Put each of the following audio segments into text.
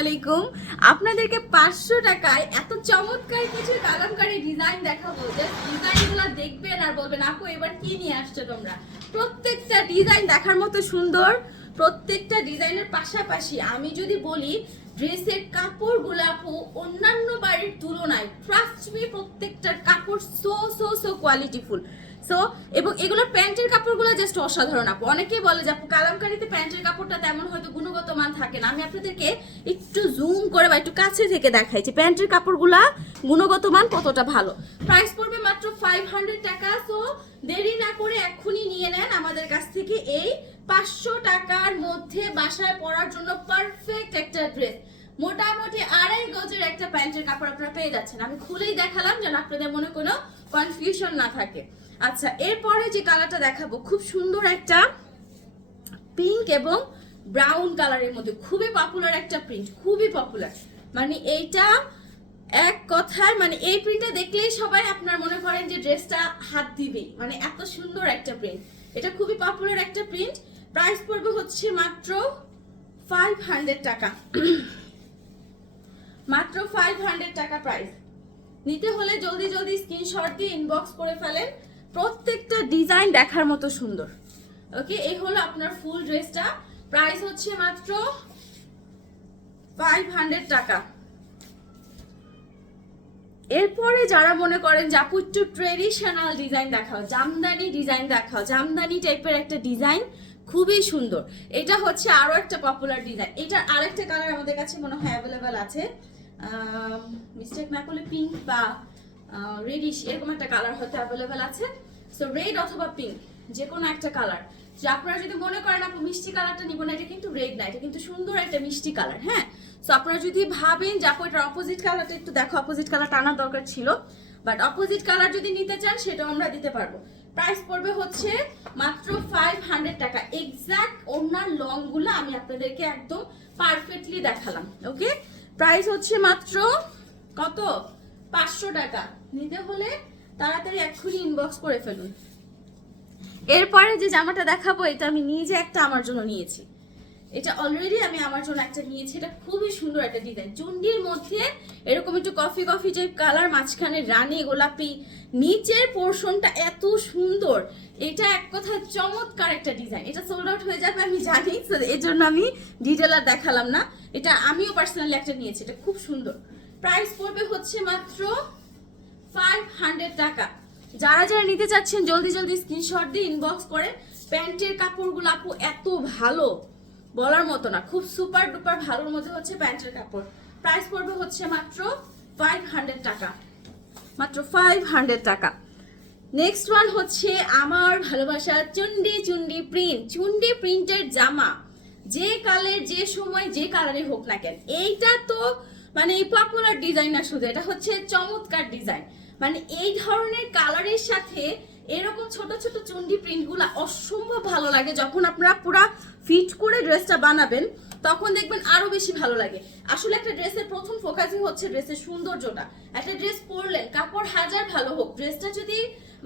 আলাইকুম। আপনাদেরকে পাঁচশো টাকায় এত চমৎকার কিছু কালামকারী ডিজাইন দেখাবো। যে ডিজাইনগুলো দেখবেন আর বলবেন, আপু, এবার কি নিয়ে আসছো তোমরা? প্রত্যেকটা ডিজাইন দেখার মতো সুন্দর, প্রত্যেকটা ডিজাইনের পাশাপাশি আমি যদি বলি, ড্রেসের কাপড়গুলো আপু অন্যান্য বাড়ির তুলনায় ট্রাস্ট মি প্রত্যেকটার কাপড় so so so qualityful so এবং এগুলোর প্যান্টের কাপড়গুলো জাস্ট অসাধারণ আপু। অনেকেই বলে যে আপু, কালামকারিতে প্যান্টের কাপড়টা তেমন হয়তো গুণগত মান থাকে না। আমি আপনাদেরকে একটু জুম করে বা একটু কাছে থেকে দেখাই যে প্যান্টের কাপড়গুলা গুণগত মান কতটা ভালো। প্রাইস পড়বে মাত্র ফাইভ হান্ড্রেড টাকা সো দেরি না করে এক্ষুনি নিয়ে নেন আমাদের কাছ থেকে এই পাঁচশো টাকার মধ্যে বাসায় পরার জন্য পারফেক্ট একটা ড্রেস মোটামুটি আড়াই গজের একটা প্যান্টের কাপড় আপনারা পেয়ে যাচ্ছেন। আমি খুলেই দেখালাম যেন আপনাদের মনে কোনো কনফিউশন না থাকে। আচ্ছা এরপরে যে কালারটা দেখাবো, খুব সুন্দর একটা পিঙ্ক এবং ব্রাউন কালারের মধ্যে খুবই পপুলার একটা প্রিন্ট খুবই পপুলার মানে এইটা এক কথায় মানে এই প্রিন্টটা দেখলেই সবাই আপনার মনে করেন যে ড্রেসটা হাত দিবেই। মানে এত সুন্দর একটা প্রিন্ট এটা খুবই পপুলার একটা প্রিন্ট প্রাইস পড়বে হচ্ছে মাত্র ফাইভ হান্ড্রেড টাকা। মাত্র ফাইভ হান্ড্রেড টাকা প্রাইস নিতে হলে জলদি জলদি স্ক্রিনশট দিয়ে ইনবক্স করে ফেলেন। প্রত্যেকটা ডিজাইন দেখার মতো সুন্দর। ওকে এই হলো আপনার ফুল ড্রেসটা। প্রাইস হচ্ছে মাত্র ফাইভ হান্ড্রেড টাকা। এরপরে যারা মনে করেন যে আপু একটু ট্রেডিশনাল ডিজাইন দেখাও, জামদানি ডিজাইন দেখাও, জামদানি টাইপের একটা ডিজাইন খুবই সুন্দর। এটা হচ্ছে আরও একটা পপুলার ডিজাইন এটার আরেকটা কালার আমাদের কাছে মনে হয় অ্যাভেলেবেল আছে। মিস্টেক না করলে পিঙ্ক বা রেডিশ এরকম একটা কালার হয়তো অ্যাভেলেবেল আছে। সো রেড অথবা পিঙ্ক যে কোনো একটা কালার যে আপনারা যদি মনে করেন আপু, মিষ্টি কালারটা নিব না, এটা কিন্তু রেড না, এটা কিন্তু সুন্দর একটা মিষ্টি কালার হ্যাঁ? সো আপনারা যদি ভাবেন যে, আপু এটার অপোজিট কালারটা একটু দেখো অপোজিট কালারটা আনার দরকার ছিল। বাট অপোজিট কালার যদি নিতে চান, সেটাও আমরা দিতে পারব। প্রাইস পড়বে হচ্ছে মাত্র ফাইভ হান্ড্রেড টাকা। এক্সাক্ট ওনার লংগুলো আমি আপনাদেরকে একদম পারফেক্টলি দেখালাম ওকে প্রাইস হচ্ছে মাত্র কত? পাঁচশো টাকা। নিতে হলে তাড়াতাড়ি এক্ষুনি ইনবক্স করে ফেলুন। এরপরে যে জামাটা দেখাবো, এটা আমি নিজে একটা আমার জন্য নিয়েছি। এটা অলরেডি আমি আমার জন্য একটা নিয়েছি। এটা খুবই সুন্দর একটা ডিজাইন চুন্ডির মধ্যে এরকম একটু কফি কফি যে কালার মাঝখানে রানী গোলাপি, নিচের পোর্শনটা এত সুন্দর। এটা এক কথা চমৎকার একটা ডিজাইন এটা সোল্ড আউট হয়ে যাবে, আমি জানি এর জন্য আমি ডিটেল আর দেখালাম না। এটা আমিও পার্সোনালি একটা নিয়েছি। এটা খুব সুন্দর। প্রাইস পড়বে হচ্ছে মাত্র ফাইভ হান্ড্রেড টাকা। যারা যারা নিতে চাচ্ছেন, জলদি জলদি স্ক্রিনশট দিয়ে ইনবক্স করেন প্যান্টের কাপড়গুলো আপু এত ভালো, বলার মতো না। খুব সুপার ডুপার ভালোর মধ্যে হচ্ছে প্যান্টের কাপড়। প্রাইস পড়বে হচ্ছে মাত্র ফাইভ হান্ড্রেড টাকা। মাত্র ফাইভ হান্ড্রেড টাকা। নেক্সট ওয়ান হচ্ছে আমার ভালোবাসা চুন্ডি চুন্ডি প্রিন্ট চুন্ডি প্রিন্টের জামা। যে কালের, যে সময়, যে কালারে হোক না কেন। এইটা তো মানে এই পপুলার ডিজাইন না শুধু, এটা হচ্ছে চমৎকার ডিজাইন মানে এই ধরনের কালারের সাথে এরকম ছোট ছোট চুন্ডি প্রিন্টগুলো অসম্ভব ভালো লাগে। যখন আপনারা পুরা ফিট করে ড্রেসটা বানাবেন, তখন দেখবেন আরও বেশি ভালো লাগে। আসলে একটা ড্রেসের প্রথম ফোকাসই হচ্ছে ড্রেসের সৌন্দর্যটা। একটা ড্রেস পরলেন, কাপড় হাজার ভালো হোক ড্রেসটা যদি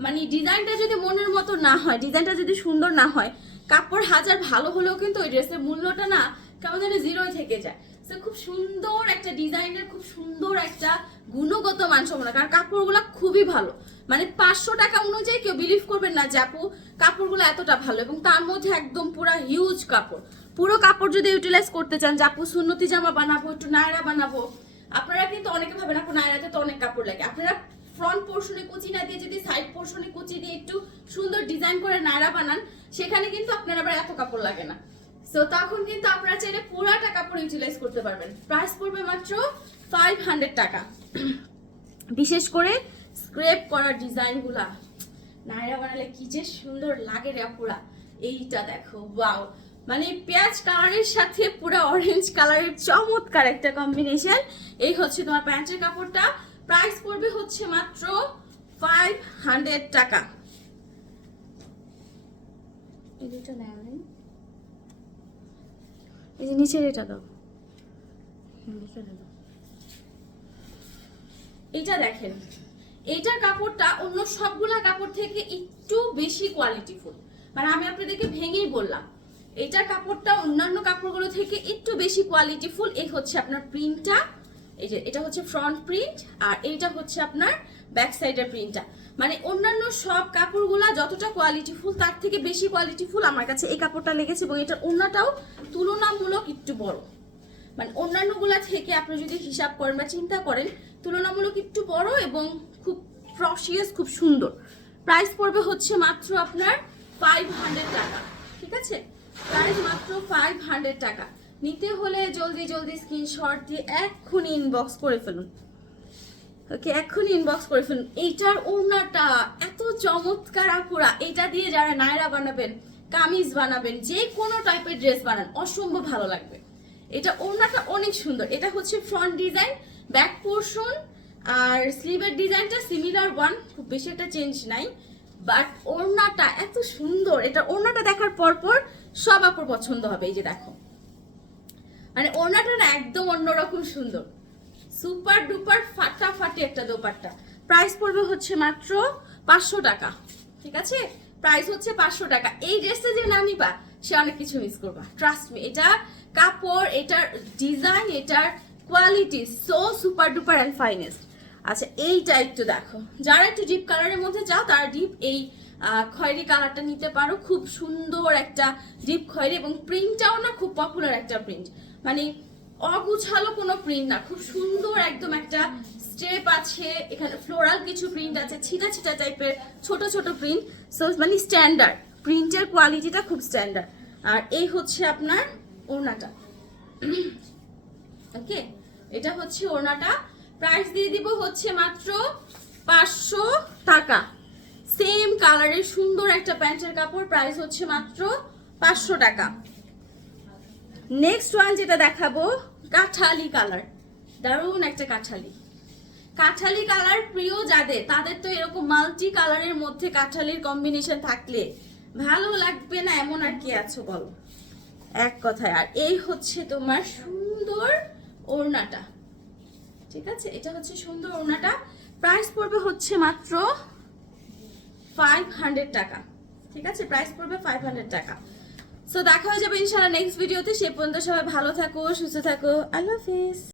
মানে ডিজাইনটা যদি মনের মতো না হয় ডিজাইনটা যদি সুন্দর না হয়, কাপড় হাজার ভালো হলেও কিন্তু ওই ড্রেসের মূল্যটা না কেমন যেন জিরোই থেকে যায়। খুব সুন্দর একটা ডিজাইনের, খুব সুন্দর একটা গুণগত মানসম্পন্ন কারণ কাপড়গুলো খুবই ভালো। মানে পাঁচশো টাকা অনুযায়ী কেউ বিলিভ করবেন না যে আপু, কাপড়গুলো এতটা ভালো এবং তার মধ্যে একদম পুরো হিউজ কাপড়। পুরো কাপড় যদি ইউটিলাইজ করতে চান, যে আপু সুন্নতি জামা বানাবো, একটু নায়রা বানাবো, আপনারা কিন্তু অনেকে ভাবেন, আপু, নায়রাতে তো অনেক কাপড় লাগে। আপনারা ফ্রন্ট পোর্শনে কুচি না দিয়ে, যদি সাইড পোর্শনে কুচি দিয়ে একটু সুন্দর ডিজাইন করে নায়রা বানান, সেখানে কিন্তু আপনার আবার এত কাপড় লাগে না। সো তখন কিন্তু আপনারা চাইলে পুরাটা ইউটিলাইজ করতে পারবেন। প্রাইস পড়বে মাত্র ফাইভ হান্ড্রেড টাকা। বিশেষ করে স্ক্রেপ করা ডিজাইনগুলা নায়রা বানালে কি যে সুন্দর লাগে রে পুরা এইটা দেখো ওয়াও মানে পেঁয়াজ কালারের সাথে পুরো অরেঞ্জ কালারের চমৎকার একটা কম্বিনেশন এই হচ্ছে তোমার প্যান্টের কাপড়টা। প্রাইস পড়বে হচ্ছে মাত্র ফাইভ হান্ড্রেড টাকা। এই দুটো নেই। এই যে নিচের এটা দাও। এইটা দেখেন এইটার কাপড়টা অন্য সবগুলা কাপড় থেকে একটু বেশি কোয়ালিটিফুল মানে আমি আপনাদেরকে ভেঙেই বললাম এটার কাপড়টা অন্যান্য কাপড়গুলো থেকে একটু বেশি কোয়ালিটিফুল এই হচ্ছে আপনার প্রিন্টটা এই যে এটা হচ্ছে ফ্রন্ট প্রিন্ট আর এইটা হচ্ছে আপনার ব্যাক সাইডের প্রিন্টটা মানে অন্যান্য সব কাপড়গুলা যতটা কোয়ালিটিফুল তার থেকে বেশি কোয়ালিটিফুল আমার কাছে এই কাপড়টা লেগেছে এবং এটার অন্যটাও তুলনামূলক একটু বড়। মানে অন্যান্যগুলা থেকে আপনি যদি হিসাব করেন বা চিন্তা করেন, তুলনামূলক একটু বড় এবং খুব প্রসিয়াস খুব সুন্দর। প্রাইস পড়বে হচ্ছে মাত্র আপনার ফাইভ হান্ড্রেড টাকা, ঠিক আছে? প্রাইস মাত্র ফাইভ হান্ড্রেড টাকা। নিতে হলে জলদি জলদি স্ক্রিনশট দিয়ে এক্ষুনি ইনবক্স করে ফেলুন। ওকে, এক্ষুনি ইনবক্স করে ফেলুন। এইটার ওড়নাটা এত চমৎকার আপুরা। এটা দিয়ে যারা নায়রা বানাবেন, কামিজ বানাবেন, যে কোনো টাইপের ড্রেস বানান, অসম্ভব ভালো লাগবে। এটা ওড়নাটা অনেক সুন্দর। এটা হচ্ছে ফ্রন্ট ডিজাইন ব্যাক পোর্শন আর স্লিভের ডিজাইনটা সিমিলার ওয়ান খুব বেশি একটা চেঞ্জ নাই। বাট ওড়নাটা এত সুন্দর। এটা ওড়নাটা দেখার পর পর সব আপুর পছন্দ হবে, এই যে দেখো। মানে ওড়নাটা না একদম অন্যরকম সুন্দর। সুপার ডুপার ফাটাফাটি একটা দোপাট্টা। প্রাইস পড়বে হচ্ছে মাত্র পাঁচশো টাকা। ঠিক আছে? প্রাইস হচ্ছে পাঁচশো টাকা। এই ড্রেসটা যে না নিবা, সে অনেক কিছু মিস করবা। ট্রাস্ট মি এটা কাপড়, এটার ডিজাইন এটার quality so super duper and finest আচ্ছা এইটা একটু দেখো। যারা একটু ডিপ কালারের মধ্যে চাও, তারা ডিপ এই খয়েরি কালারটা নিতে পারো। খুব সুন্দর একটা ডিপ খয়েরি এবং প্রিন্টটাও না, খুব পপুলার একটা প্রিন্ট মানে অগুছালো কোনো প্রিন্ট না। খুব সুন্দর একদম একটা স্টেপ আছে, এখানে ফ্লোরাল কিছু প্রিন্ট আছে, ছিটা ছিটা টাইপের ছোট ছোট প্রিন্ট সো মানে স্ট্যান্ডার্ড প্রিন্টের কোয়ালিটিটা খুব স্ট্যান্ডার্ড আর এই হচ্ছে আপনার ওড়নাটা। ওকে এটা হচ্ছে ওড়নাটা। প্রাইস দিয়ে দিব হচ্ছে মাত্র পাঁচশো টাকা। সেম কালারের সুন্দর একটা প্যান্টের কাপড় প্রাইস হচ্ছে মাত্র পাঁচশো টাকা। নেক্সট ওয়ান যেটা দেখাবো, কাঠালি কালার দারুণ একটা কাঠালি। কাঠালি কালার প্রিয় যাদের, তাদের তো এরকম মাল্টি কালারের মধ্যে কাঠালির কম্বিনেশন থাকলে ভালো লাগবে না, এমন আর কি আছো বলো? এক কথায়, আর এই হচ্ছে তোমার সুন্দর ওড়নাটা। ঠিক আছে? এটা হচ্ছে সুন্দর ওড়নাটা। প্রাইস পড়বে হচ্ছে মাত্র ফাইভ হান্ড্রেড টাকা। ঠিক আছে? প্রাইস পড়বে ফাইভ হান্ড্রেড টাকা। সো দেখা হয়ে যাবে ইনশাআল্লাহ নেক্সট ভিডিওতে সে পর্যন্ত সবাই ভালো থাকো, সুস্থ থাকো। আল্লাহ হাফিজ